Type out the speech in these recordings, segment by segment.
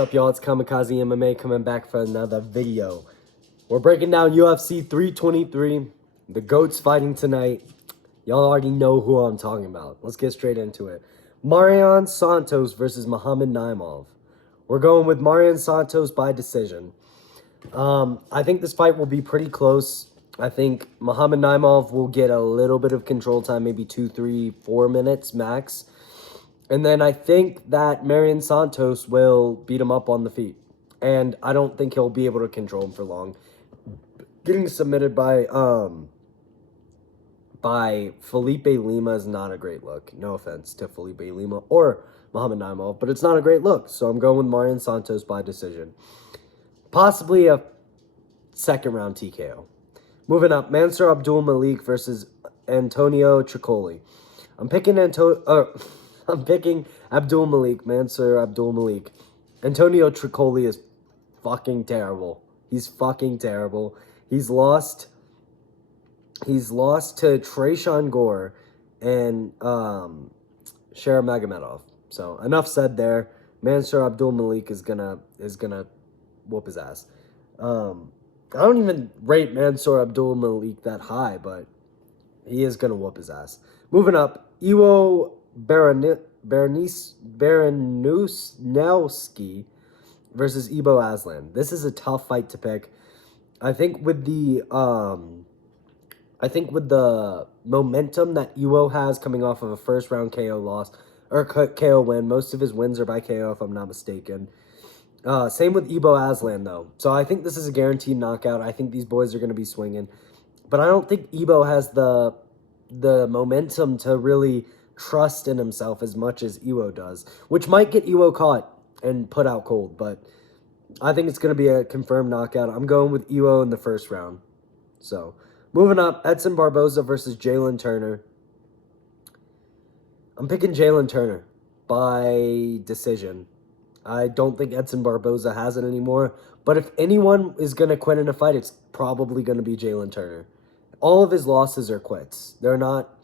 What's up, y'all? It's Kamikaze MMA coming back for another video. We're breaking down UFC 323. The GOAT's fighting tonight. Y'all already know who I'm talking about. Let's get straight into it. Marion Santos versus Muhammad Naimov. We're going with Marion Santos by decision. I think this fight will be pretty close. I think Muhammad Naimov will get a little bit of control time, maybe 2, 3, 4 minutes max. And then I think that Marion Santos will beat him up on the feet. And I don't think he'll be able to control him for long. Getting submitted by Felipe Lima is not a great look. No offense to Felipe Lima or Muhammad Naimov, but it's not a great look. So I'm going with Marion Santos by decision. Possibly a second round TKO. Moving up, Mansour Abdul Malik versus Antonio Tricoli. I'm picking Abdul Malik, Mansour Abdul Malik. Antonio Tricoli is fucking terrible. He's fucking terrible. He's lost to Treyshawn Gore and Sher Magomedov. So enough said there. Mansour Abdul Malik is gonna whoop his ass. I don't even rate Mansour Abdul Malik that high, but he is gonna whoop his ass. Moving up, Iwo Baranowski versus Ibo Aslan. This is a tough fight to pick. I think with the momentum that Iwo has coming off of a first round KO loss or KO win, most of his wins are by KO if I'm not mistaken. Same with Ibo Aslan though. So I think this is a guaranteed knockout. I think these boys are going to be swinging, but I don't think Ibo has the momentum to really trust in himself as much as Iwo does, which might get Iwo caught and put out cold, but I think it's going to be a confirmed knockout. I'm going with Iwo in the first round. So, moving up, Edson Barbosa versus Jalen Turner. I'm picking Jalen Turner by decision. I don't think Edson Barbosa has it anymore, but if anyone is going to quit in a fight, it's probably going to be Jalen Turner. All of his losses are quits. They're not,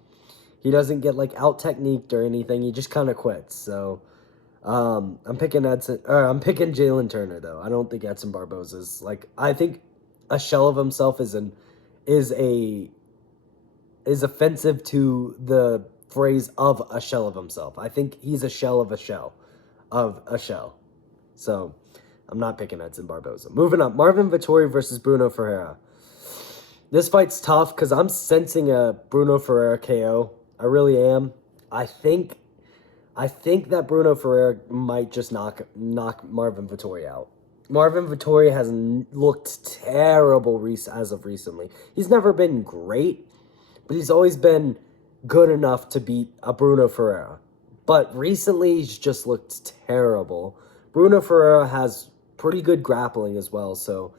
he doesn't get like out techniqued or anything. He just kind of quits. So I'm picking Jalen Turner though. I don't think Edson Barbosa's like, I think a shell of himself is offensive to the phrase of a shell of himself. I think he's a shell of a shell of a shell. So I'm not picking Edson Barbosa. Moving up, Marvin Vtori versus Bruno Ferreira. This fight's tough because I'm sensing a Bruno Ferreira KO. I really am. I think that Bruno Ferreira might just knock Marvin Vtori out. Marvin Vtori has looked terrible as of recently. He's never been great, but he's always been good enough to beat a Bruno Ferreira. But recently, he's just looked terrible. Bruno Ferreira has pretty good grappling as well, so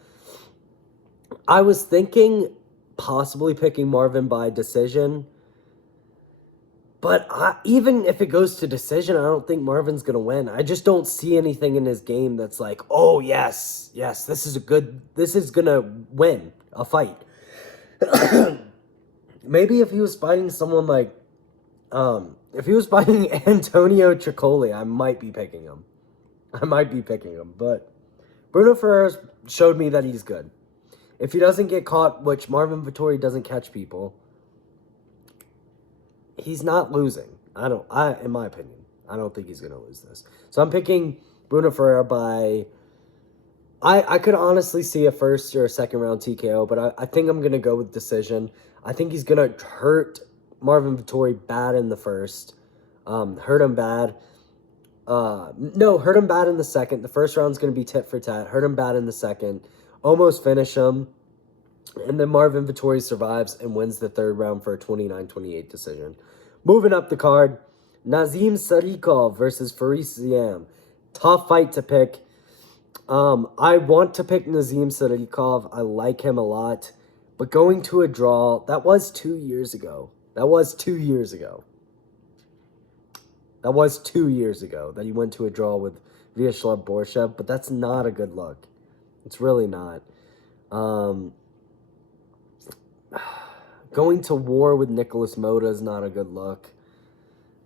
I was thinking possibly picking Marvin by decision, but even if it goes to decision, I don't think Marvin's going to win. I just don't see anything in his game that's like, oh, yes, this is going to win a fight. Maybe if he was fighting someone like, if he was fighting Antonio Tricoli, I might be picking him. But Bruno Ferreira showed me that he's good. If he doesn't get caught, which Marvin Vtori doesn't catch people, he's not losing. In my opinion, I don't think he's going to lose this. So I'm picking Bruno Ferreira by, I could honestly see a first or a second round TKO, but I think I'm going to go with decision. I think he's going to hurt Marvin Vtori bad in the first. Hurt him bad. Hurt him bad in the second. The first round's going to be tit for tat. Hurt him bad in the second. Almost finish him. And then Marvin Vtori survives and wins the third round for a 29-28 decision. Moving up the card, Nazim Sarikov versus Faris Ziam. Tough fight to pick. I want to pick Nazim Sarikov. I like him a lot. But going to a draw, that was 2 years ago. That was 2 years ago that he went to a draw with Vyacheslav Borshev, but that's not a good look. It's really not. Going to war with Nicholas Mota is not a good look.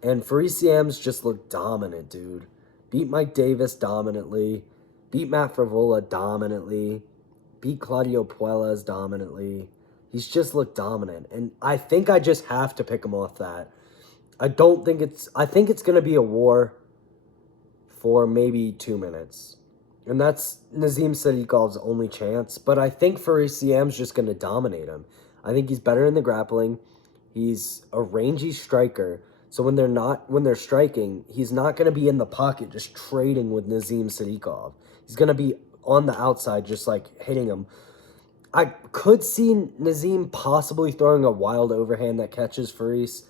And Faris Ziam's just looked dominant, dude. Beat Mike Davis dominantly. beat Matt Frevola dominantly, beat Claudio Puelles dominantly. He's just looked dominant, and I think I just have to pick him off that. I think it's going to be a war for maybe 2 minutes. And that's Nazim Sadikov's only chance. But I think Farisiam's just going to dominate him. I think he's better in the grappling. He's a rangy striker. So when they're striking, he's not going to be in the pocket just trading with Nazim Sadikov. He's going to be on the outside just like hitting him. I could see Nazim possibly throwing a wild overhand that catches Faris.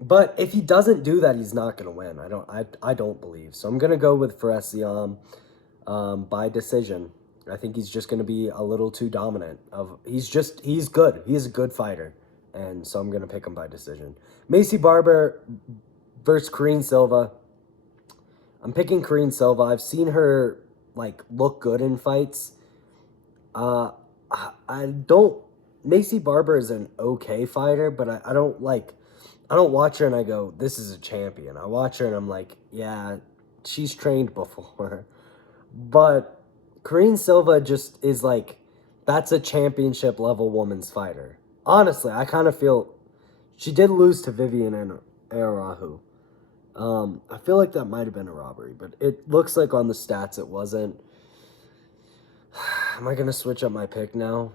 But if he doesn't do that, he's not going to win. I don't believe. So I'm going to go with Farisiam by decision. I think he's just going to be a little too dominant. He's good. He's a good fighter. And so I'm going to pick him by decision. Macy Barber versus Karine Silva. I'm picking Karine Silva. I've seen her look good in fights. Macy Barber is an okay fighter, but I don't watch her and I go, this is a champion. I watch her and I'm like, yeah, she's trained before. But Karine Silva just is that's a championship level woman's fighter. Honestly, I kind of feel she did lose to Vivian Arahu. I feel like that might have been a robbery, but it looks like on the stats it wasn't. Am I going to switch up my pick now?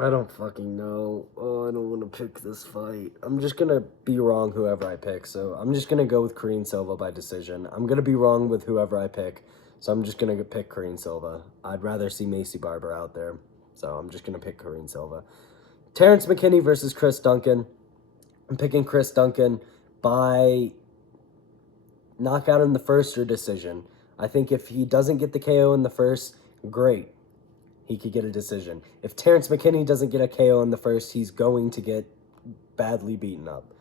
I don't fucking know. Oh, I don't want to pick this fight. I'm just going to be wrong whoever I pick. So I'm just going to go with Karine Silva by decision. I'm going to be wrong with whoever I pick. So I'm just going to pick Karine Silva. I'd rather see Macy Barber out there. So I'm just going to pick Karine Silva. Terrence McKinney versus Chris Duncan. I'm picking Chris Duncan by knockout in the first or decision. I think if he doesn't get the KO in the first, great. He could get a decision. If Terrence McKinney doesn't get a KO in the first, he's going to get badly beaten up.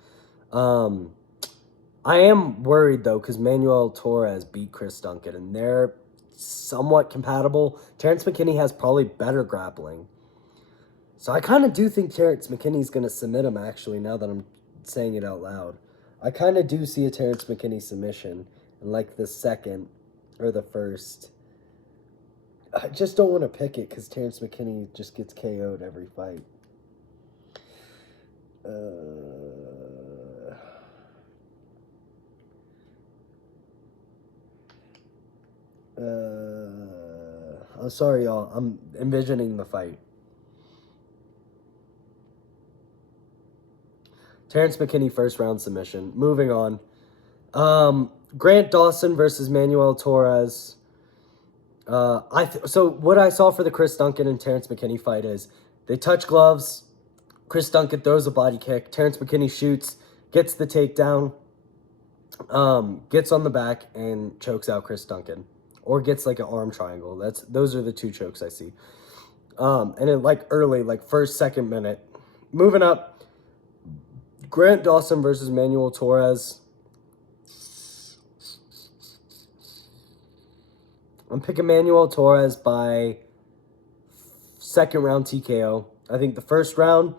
I am worried, though, because Manuel Torres beat Chris Duncan, and they're somewhat compatible. Terrence McKinney has probably better grappling. So I kind of do think Terrence McKinney's going to submit him, actually, now that I'm saying it out loud. I kind of do see a Terrence McKinney submission in, the second or the first. I just don't want to pick it because Terrence McKinney just gets KO'd every fight. I'm sorry, y'all. I'm envisioning the fight. Terrence McKinney, first round submission. Moving on. Grant Dawson versus Manuel Torres. So what I saw for the Chris Duncan and Terrence McKinney fight is they touch gloves. Chris Duncan throws a body kick. Terrence McKinney shoots, gets the takedown, gets on the back and chokes out Chris Duncan, or gets an arm triangle. Those are the two chokes I see. And then early, first, second minute, moving up. Grant Dawson versus Manuel Torres. I'm picking Manuel Torres by second round TKO. I think the first round,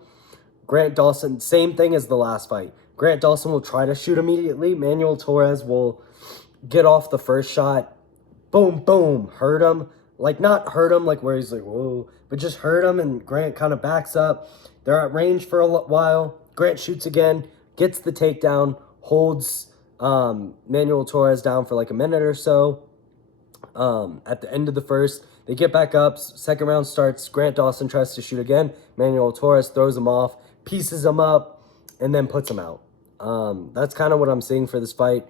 Grant Dawson, same thing as the last fight. Grant Dawson will try to shoot immediately. Manuel Torres will get off the first shot. Boom, boom, hurt him. Not hurt him where he's whoa, but just hurt him, and Grant kind of backs up. They're at range for a while. Grant shoots again, gets the takedown, holds Manuel Torres down for a minute or so. At the end of the first, they get back up. Second round starts. Grant Dawson tries to shoot again. Manuel Torres throws him off, pieces him up, and then puts him out. That's kind of what I'm seeing for this fight.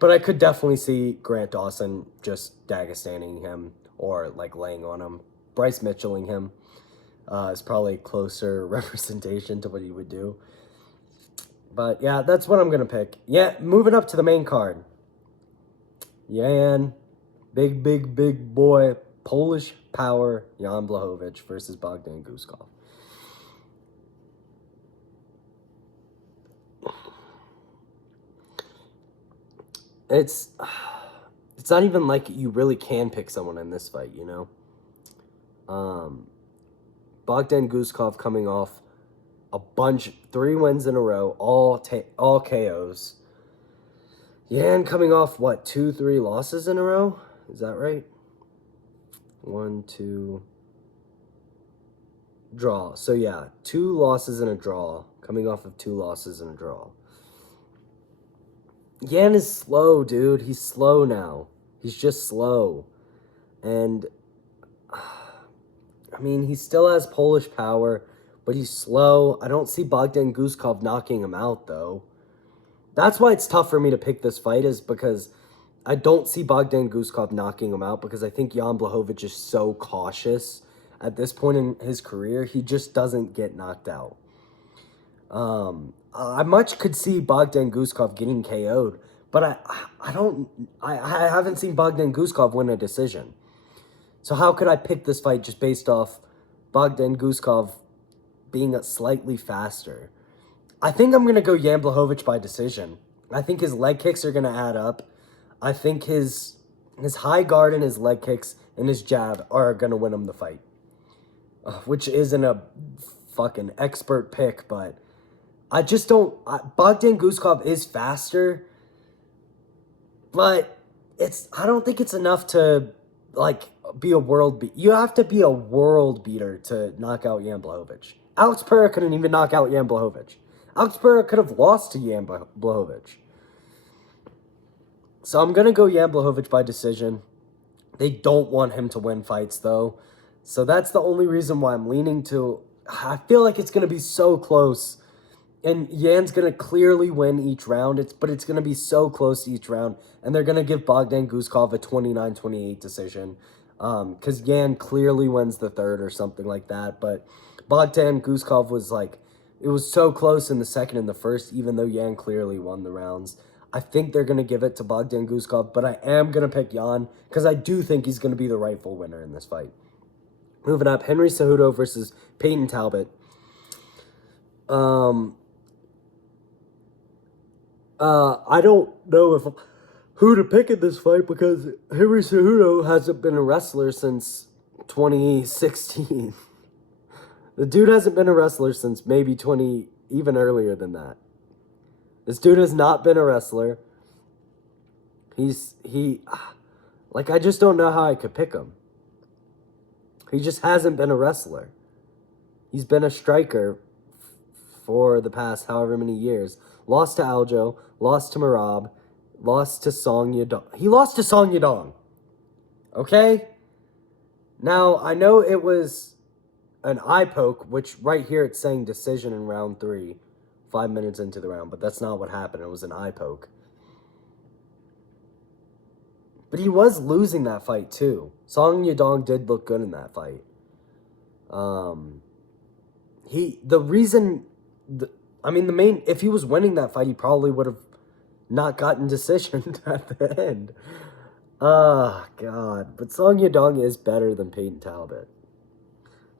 But I could definitely see Grant Dawson just Dagestaning him or laying on him. Bryce Mitchelling him is probably closer representation to what he would do. But yeah, that's what I'm going to pick. Yeah, moving up to the main card. Yan. Big boy, Polish power, Jan Blahhovich versus Bogdan Guskov. It's not even you really can pick someone in this fight, you know? Bogdan Guskov coming off a bunch, 3 wins in a row, all KOs. Yan coming off, 2-3 losses in a row? Is that right? 1, 2, draw. So yeah, 2 losses and a draw. Coming off of 2 losses and a draw. Yan is slow, dude. He's slow now. He's just slow. And, I mean, he still has Polish power, but he's slow. I don't see Bogdan Guskov knocking him out, though. That's why it's tough for me to pick this fight, is because I don't see Bogdan Guskov knocking him out, because I think Jan Blahhovich is so cautious at this point in his career. He just doesn't get knocked out. I much could see Bogdan Guskov getting KO'd, but I haven't seen Bogdan Guskov win a decision. So how could I pick this fight just based off Bogdan Guskov being slightly faster? I think I'm going to go Jan Blahhovich by decision. I think his leg kicks are going to add up. I think his high guard and his leg kicks and his jab are going to win him the fight. Which isn't a fucking expert pick, but I just don't... Bogdan Guskov is faster, but I don't think it's enough to, like, be a world beat. You have to be a world beater to knock out Jan Blahhovich. Alex Pereira couldn't even knock out Jan Blahhovich. Alex Pereira could have lost to Jan Blahhovich. So I'm going to go Jan Blahhovich by decision. They don't want him to win fights, though. So that's the only reason why I'm leaning to... I feel like it's going to be so close. And Jan's going to clearly win each round. But it's going to be so close each round. And they're going to give Bogdan Guskov a 29-28 decision. Because Jan clearly wins the third or something like that. But Bogdan Guskov was like... It was so close in the second and the first, even though Jan clearly won the rounds. I think they're going to give it to Bogdan Guskov, but I am going to pick Jan because I do think he's going to be the rightful winner in this fight. Moving up, Henry Cejudo versus Peyton Talbot. I don't know who to pick in this fight because Henry Cejudo hasn't been a wrestler since 2016. The dude hasn't been a wrestler since maybe even earlier than that. This dude has not been a wrestler. I just don't know how I could pick him. He just hasn't been a wrestler. He's been a striker for the past however many years. Lost to Aljo, lost to Marab, lost to Song Yadong. He lost to Song Yadong. Okay? Now, I know it was an eye poke, which right here it's saying decision in round 3, 5 minutes into the round, but that's not what happened. It was an eye poke. But he was losing that fight too. Song Yadong did look good in that fight. If he was winning that fight, he probably would have not gotten decision at the end. Oh, God. But Song Yadong is better than Peyton Talbot.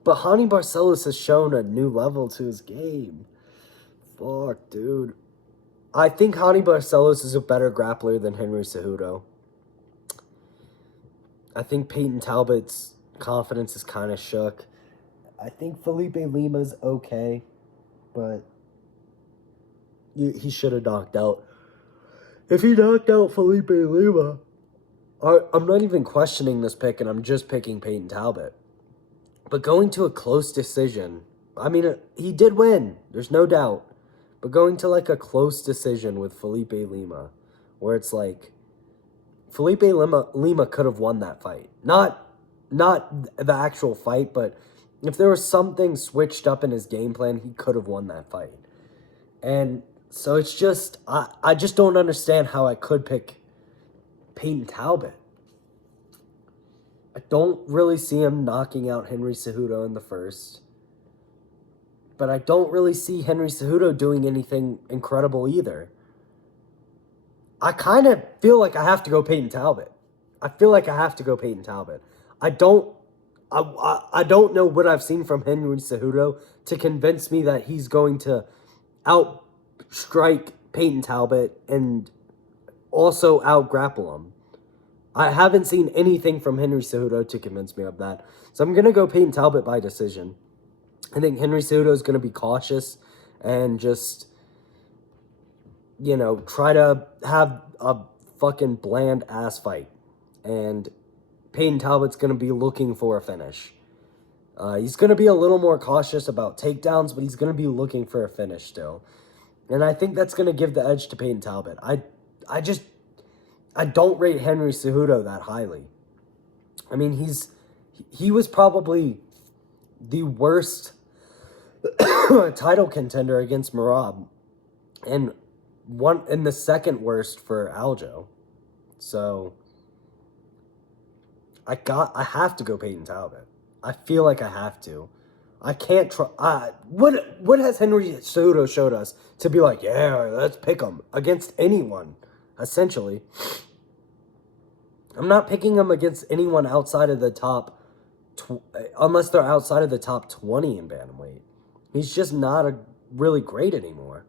But Hani Barcelos has shown a new level to his game. Fuck, dude. I think Hani Barcelos is a better grappler than Henry Cejudo. I think Peyton Talbot's confidence is kind of shook. I think Felipe Lima's okay, but he should have knocked out. If he knocked out Felipe Lima, I'm not even questioning this pick, and I'm just picking Peyton Talbot. But going to a close decision, I mean, he did win. There's no doubt. But going to, like, a close decision with Felipe Lima, where it's like, Felipe Lima could have won that fight. Not the actual fight, but if there was something switched up in his game plan, he could have won that fight. And so it's just, I just don't understand how I could pick Peyton Talbot. I don't really see him knocking out Henry Cejudo in the first. But I don't really see Henry Cejudo doing anything incredible either. I kind of feel like I have to go Peyton Talbot. I don't know what I've seen from Henry Cejudo to convince me that he's going to outstrike Peyton Talbot and also out-grapple him. I haven't seen anything from Henry Cejudo to convince me of that. So I'm going to go Peyton Talbot by decision. I think Henry Cejudo is going to be cautious and just, try to have a fucking bland-ass fight. And Payton Talbot's going to be looking for a finish. He's going to be a little more cautious about takedowns, but he's going to be looking for a finish still. And I think that's going to give the edge to Payton Talbot. I don't rate Henry Cejudo that highly. I mean, he was probably the worst title contender against Merab, and the second worst for Aljo. So I have to go Payton Talbot. I feel like I have to. I can't try. What has Henry Cejudo showed us to be like? Yeah, let's pick him against anyone. Essentially, I'm not picking him against anyone outside of the top, unless they're outside of the top 20 in bantamweight. He's just not really great anymore.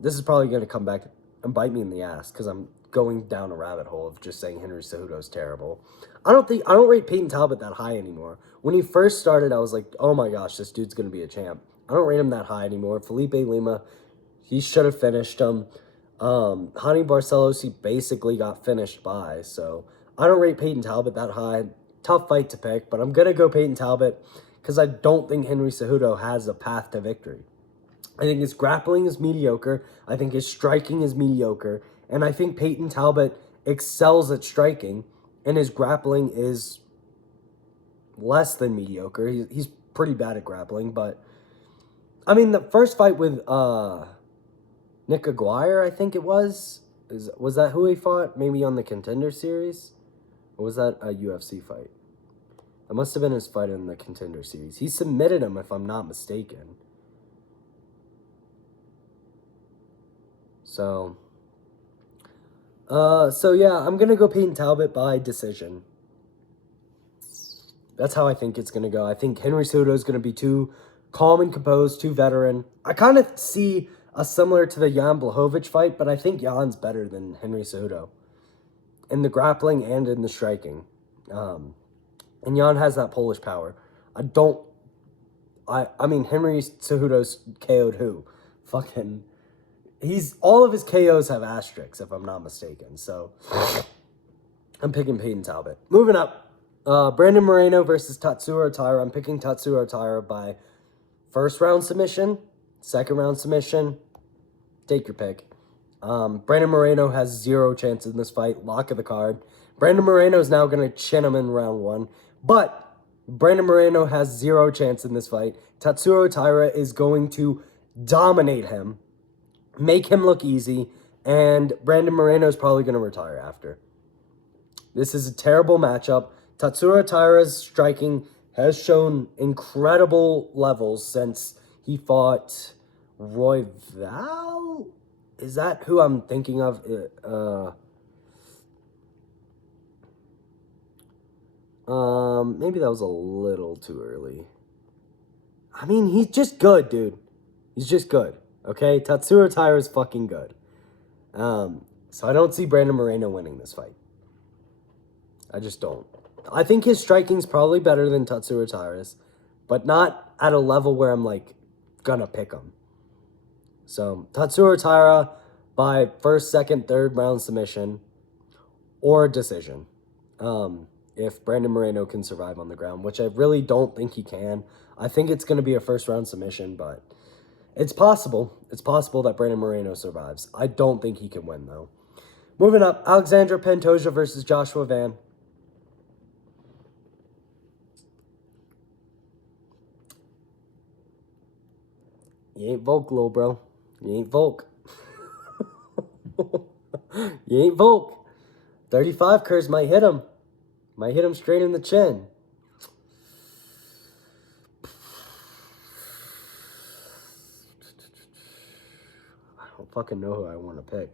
This is probably going to come back and bite me in the ass because I'm going down a rabbit hole of just saying Henry Cejudo is terrible. I don't rate Payton Talbot that high anymore. When he first started, I was like, oh my gosh, this dude's going to be a champ. I don't rate him that high anymore. Felipe Lima, he should have finished him. Hani Barcelos, he basically got finished by. So I don't rate Payton Talbot that high. Tough fight to pick, but I'm going to go Payton Talbot because I don't think Henry Cejudo has a path to victory. I think his grappling is mediocre. I think his striking is mediocre. And I think Payton Talbot excels at striking, and his grappling is less than mediocre. He's pretty bad at grappling, but I mean, the first fight with Nick Aguirre, I think it was that who he fought? Maybe on the Contender Series? Or was that a UFC fight? That must have been his fight in the Contender Series. He submitted him, if I'm not mistaken. So yeah, I'm going to go Payton Talbot by decision. That's how I think it's going to go. I think Henry Cejudo is going to be too calm and composed, too veteran. I kind of see a similar to the Jan Blahhovich fight, but I think Jan's better than Henry Cejudo in the grappling and in the striking. And Jan has that Polish power. I mean, Henry Cejudo's KO'd who? Fucking... all of his KOs have asterisks, if I'm not mistaken. So, I'm picking Payton Talbot. Moving up, Brandon Moreno versus Tatsuro Taira. I'm picking Tatsuro Taira by first round submission, second round submission. Take your pick. Brandon Moreno has 0 chance in this fight. Lock of the card. Brandon Moreno is now going to chin him in round 1. But Brandon Moreno has 0 chance in this fight. Tatsuro Taira is going to dominate him, make him look easy, and Brandon Moreno is probably going to retire after. This is a terrible matchup. Tatsuro Taira's striking has shown incredible levels since he fought Roy Val? Is that who I'm thinking of? Maybe that was a little too early. I mean, he's just good, dude. He's just good. Okay, Tatsuro Taira is fucking good. So I don't see Brandon Moreno winning this fight. I just don't. I think his striking's probably better than Tatsuro Taira's, but not at a level where I'm like gonna pick him. So Tatsuro Taira by first, second, third round submission or a decision. If Brandon Moreno can survive on the ground, which I really don't think he can. I think it's gonna be a first round submission, but it's possible. It's possible that Brandon Moreno survives. I don't think he can win, though. Moving up, Alexandra Pantoja versus Joshua Van. You ain't Volk, little bro. You ain't Volk. You ain't Volk. 35 curse might hit him. Might hit him straight in the chin. I don't fucking know who I want to pick.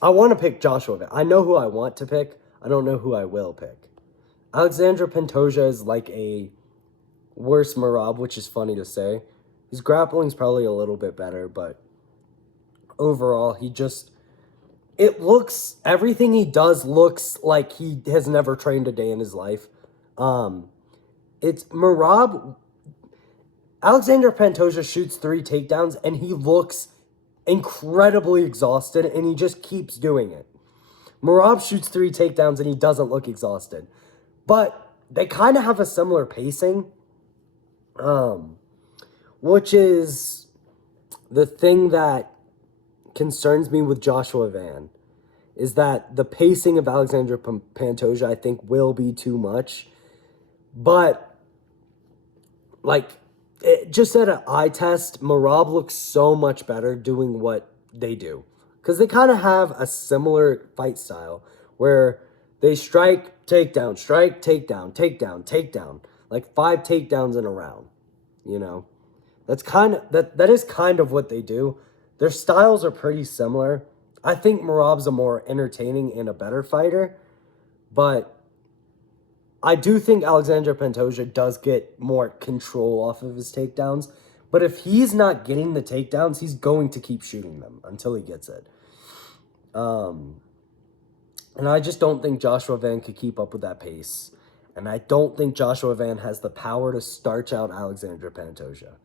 I want to pick Joshua Van. I know who I want to pick. I don't know who I will pick. Alexandra Pantoja is like a worse Merab, which is funny to say. His grappling's probably a little bit better, but overall, everything he does looks like he has never trained a day in his life. It's Merab. Alexander Pantoja shoots 3 takedowns, and he looks incredibly exhausted, and he just keeps doing it. Merab shoots 3 takedowns and he doesn't look exhausted. But they kind of have a similar pacing, which is the thing that concerns me with Joshua Van, is that the pacing of Alexander Pantoja, I think, will be too much. But, like, just at an eye test, Merab looks so much better doing what they do. Because they kind of have a similar fight style where they strike, takedown, strike, takedown, takedown, takedown. Like 5 takedowns in a round, you know. That is kind of what they do. Their styles are pretty similar. I think Merab's a more entertaining and a better fighter. But I do think Alexander Pantoja does get more control off of his takedowns. But if he's not getting the takedowns, he's going to keep shooting them until he gets it. And I just don't think Joshua Van could keep up with that pace. And I don't think Joshua Van has the power to starch out Alexander Pantoja.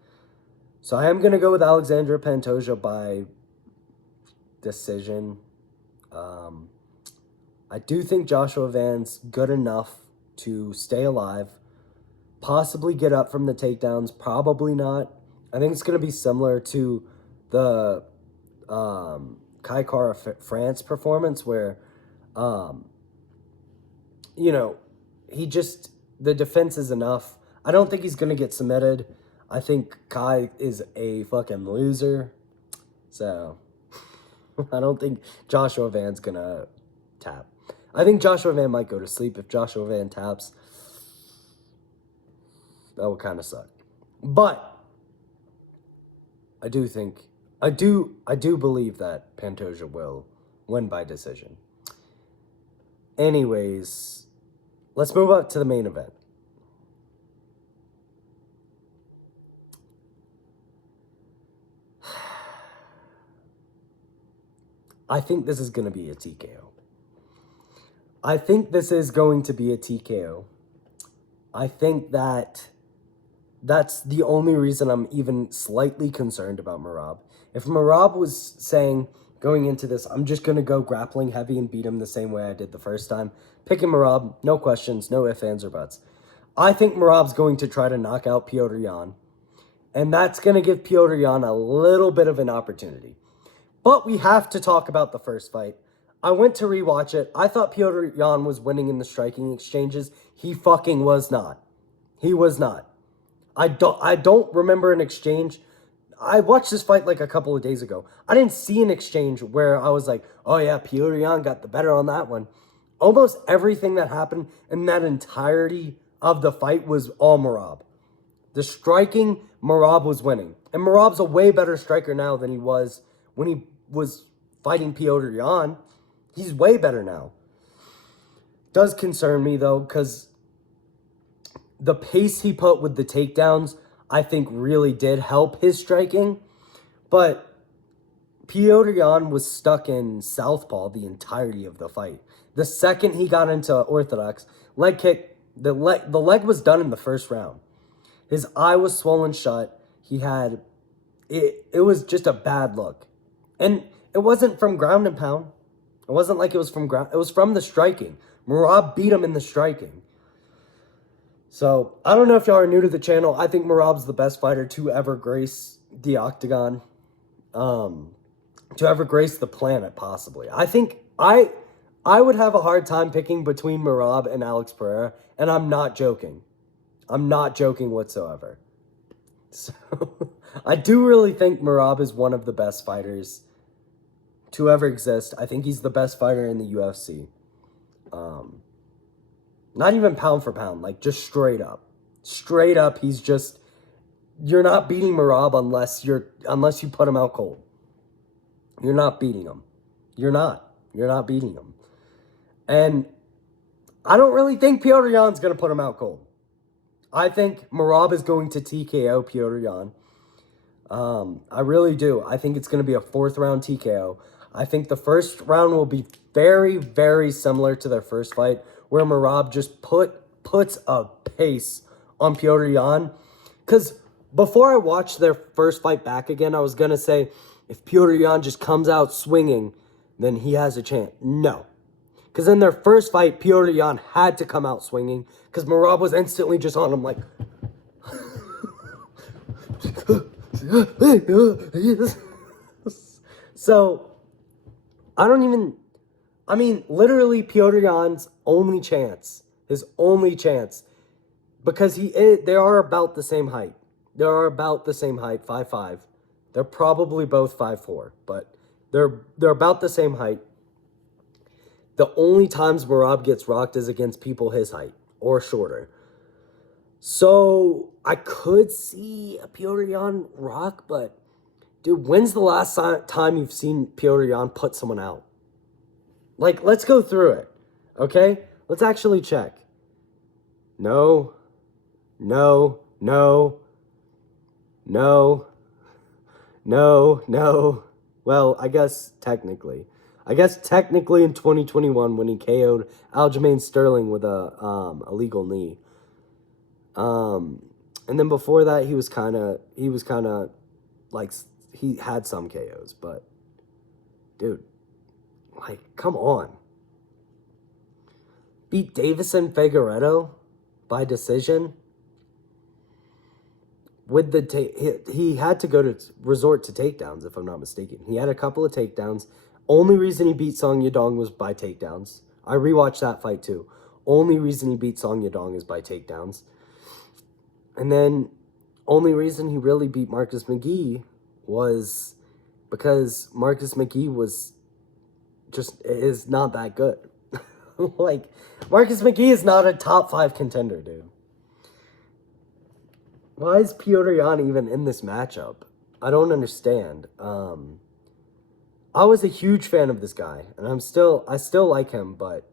So I am going to go with Alexander Pantoja by decision. I do think Joshua Van's good enough to stay alive, possibly get up from the takedowns, probably not. I think it's going to be similar to the Kai Kara France performance where, you know, the defense is enough. I don't think he's going to get submitted. I think Kai is a fucking loser. So, I don't think Joshua Van's going to tap. I think Joshua Van might go to sleep if Joshua Van taps. That would kind of suck. But I do believe that Pantoja will win by decision. Anyways, let's move up to the main event. I think this is going to be a TKO. I think that's the only reason I'm even slightly concerned about Merab. If Merab was saying, going into this, I'm just going to go grappling heavy and beat him the same way I did the first time, picking Merab, no questions, no ifs, ands, or buts. I think Merab's going to try to knock out Petr Yan, and that's going to give Petr Yan a little bit of an opportunity. But we have to talk about the first fight. I went to rewatch it. I thought Petr Yan was winning in the striking exchanges. He fucking was not. He was not. I don't remember an exchange. I watched this fight like a couple of days ago. I didn't see an exchange where I was like, oh yeah, Petr Yan got the better on that one. Almost everything that happened in that entirety of the fight was all Merab. The striking, Merab was winning. And Merab's a way better striker now than he was when he was fighting Petr Yan. He's way better now. Does concern me, though, because the pace he put with the takedowns, I think, really did help his striking. But Petr Yan was stuck in southpaw the entirety of the fight. The second he got into orthodox, leg kick, the leg was done in the first round. His eye was swollen shut. He had... It was just a bad look. And it wasn't from ground and pound. It wasn't like it was from ground. It was from the striking. Merab beat him in the striking. So, I don't know if y'all are new to the channel. I think Merab's the best fighter to ever grace the octagon. To ever grace the planet, possibly. I think I would have a hard time picking between Merab and Alex Pereira. And I'm not joking. I'm not joking whatsoever. So, I do really think Merab is one of the best fighters to ever exist. I think he's the best fighter in the UFC. Not even pound for pound, like just straight up. Straight up, he's just... You're not beating Merab unless you put him out cold. You're not beating him. You're not beating him. And I don't really think Petr Yan's going to put him out cold. I think Merab is going to TKO Petr Yan. I really do. I think it's going to be a 4th round TKO. I think the first round will be very, very similar to their first fight, where Merab just puts a pace on Petr Yan. Because before I watched their first fight back again, I was going to say, if Petr Yan just comes out swinging, then he has a chance. No. Because in their first fight, Petr Yan had to come out swinging because Merab was instantly just on him like... So, literally Petr Yan's only chance, because they are about the same height. 5'5". They're probably both 5'4", but they're about the same height. The only times Merab gets rocked is against people his height or shorter. So I could see a Petr Yan rock, but dude, when's the last time you've seen Petr Yan put someone out? Like, let's go through it, okay? Let's actually check. No. Well, I guess technically in 2021 when he KO'd Aljamain Sterling with a illegal knee. And then before that, he was kind of like, he had some KOs, but dude, like, come on. Beat Davison Figueiredo by decision. With he had to resort to takedowns, if I'm not mistaken. He had a couple of takedowns. Only reason he beat Song Yadong was by takedowns. I rewatched that fight too. Only reason he beat Song Yadong is by takedowns. And then only reason he really beat Marcus McGee was because Marcus McGee is not that good. Like, Marcus McGee is not a top 5 contender, dude. Why is Petr Yan even in this matchup? I don't understand. I was a huge fan of this guy, and I still like him, but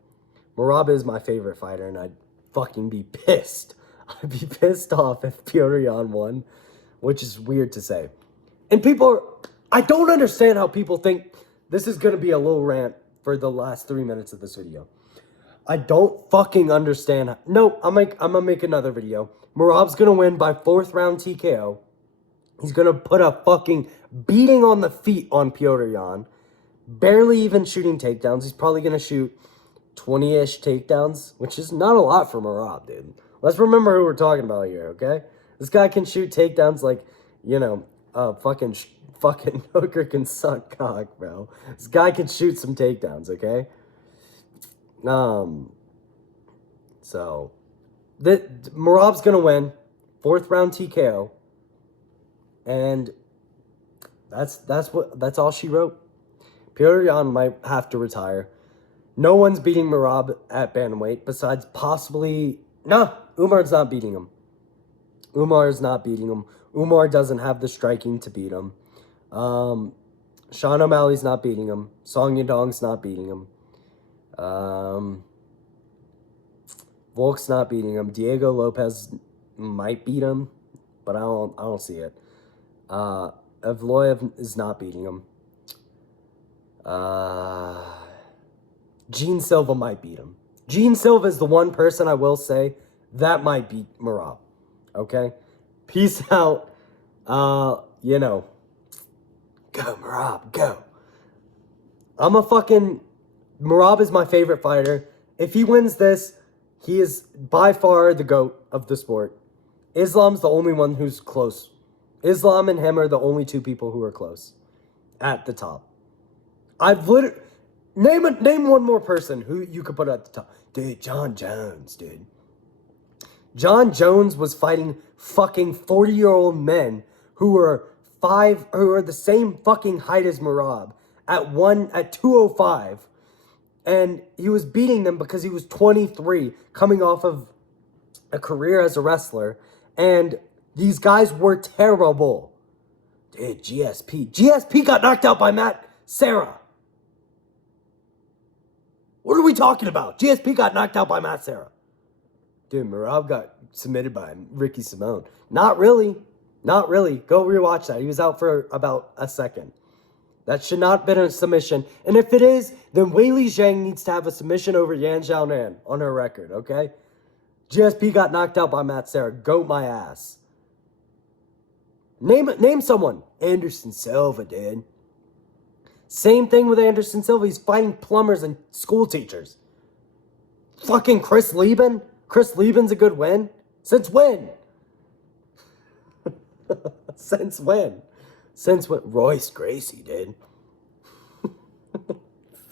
Merab is my favorite fighter, and I'd fucking be pissed. I'd be pissed off if Petr Yan won, which is weird to say. And I don't understand how people think this is going to be a little rant for the last 3 minutes of this video. I don't fucking understand. No, I'm going to make another video. Merab's going to win by 4th round TKO. He's going to put a fucking beating on the feet on Petr Yan. Barely even shooting takedowns. He's probably going to shoot 20-ish takedowns, which is not a lot for Merab, dude. Let's remember who we're talking about here, okay? This guy can shoot takedowns like, fucking hooker can suck cock, bro. This guy can shoot some takedowns, okay? So Merab's gonna win, 4th round TKO, and that's all she wrote. Petr Yan might have to retire. No one's beating Merab at bantamweight besides possibly Umar's not beating him. Umar doesn't have the striking to beat him. Sean O'Malley's not beating him. Song Yadong's not beating him. Volk's not beating him. Diego Lopez might beat him, but I don't see it. Evloev is not beating him. Gene Silva might beat him. Gene Silva is the one person I will say that might beat Merab. Okay? Peace out. Go, Merab, go. Merab is my favorite fighter. If he wins this, he is by far the GOAT of the sport. Islam's the only one who's close. Islam and him are the only 2 people who are close at the top. Name one more person who you could put at the top. Dude, John Jones, dude. John Jones was fighting fucking 40-year-old men who were the same fucking height as Merab at 205. And he was beating them because he was 23, coming off of a career as a wrestler. And these guys were terrible. Dude, GSP got knocked out by Matt Serra. What are we talking about? GSP got knocked out by Matt Serra. Dude, Merab got submitted by Ricky Simone. Not really. Go rewatch that. He was out for about a second. That should not have been a submission. And if it is, then Weili Zhang needs to have a submission over Yan Xiaonan on her record, okay? GSP got knocked out by Matt Serra. Goat my ass. Name someone. Anderson Silva, dude. Same thing with Anderson Silva. He's fighting plumbers and school teachers. Fucking Chris Lieben? Chris Lieben's a good win? Since when? Since when? Since when? Royce Gracie, dude.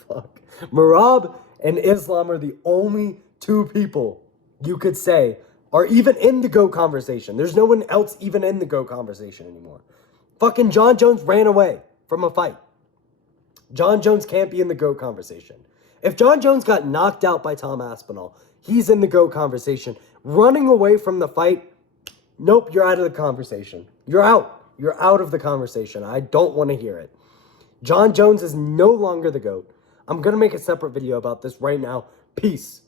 Fuck. Merab and Islam are the only two people you could say are even in the GOAT conversation. There's no one else even in the GOAT conversation anymore. Fucking John Jones ran away from a fight. John Jones can't be in the GOAT conversation. If John Jones got knocked out by Tom Aspinall, he's in the GOAT conversation. Running away from the fight, nope, you're out of the conversation. You're out. You're out of the conversation. I don't want to hear it. John Jones is no longer the GOAT. I'm going to make a separate video about this right now. Peace.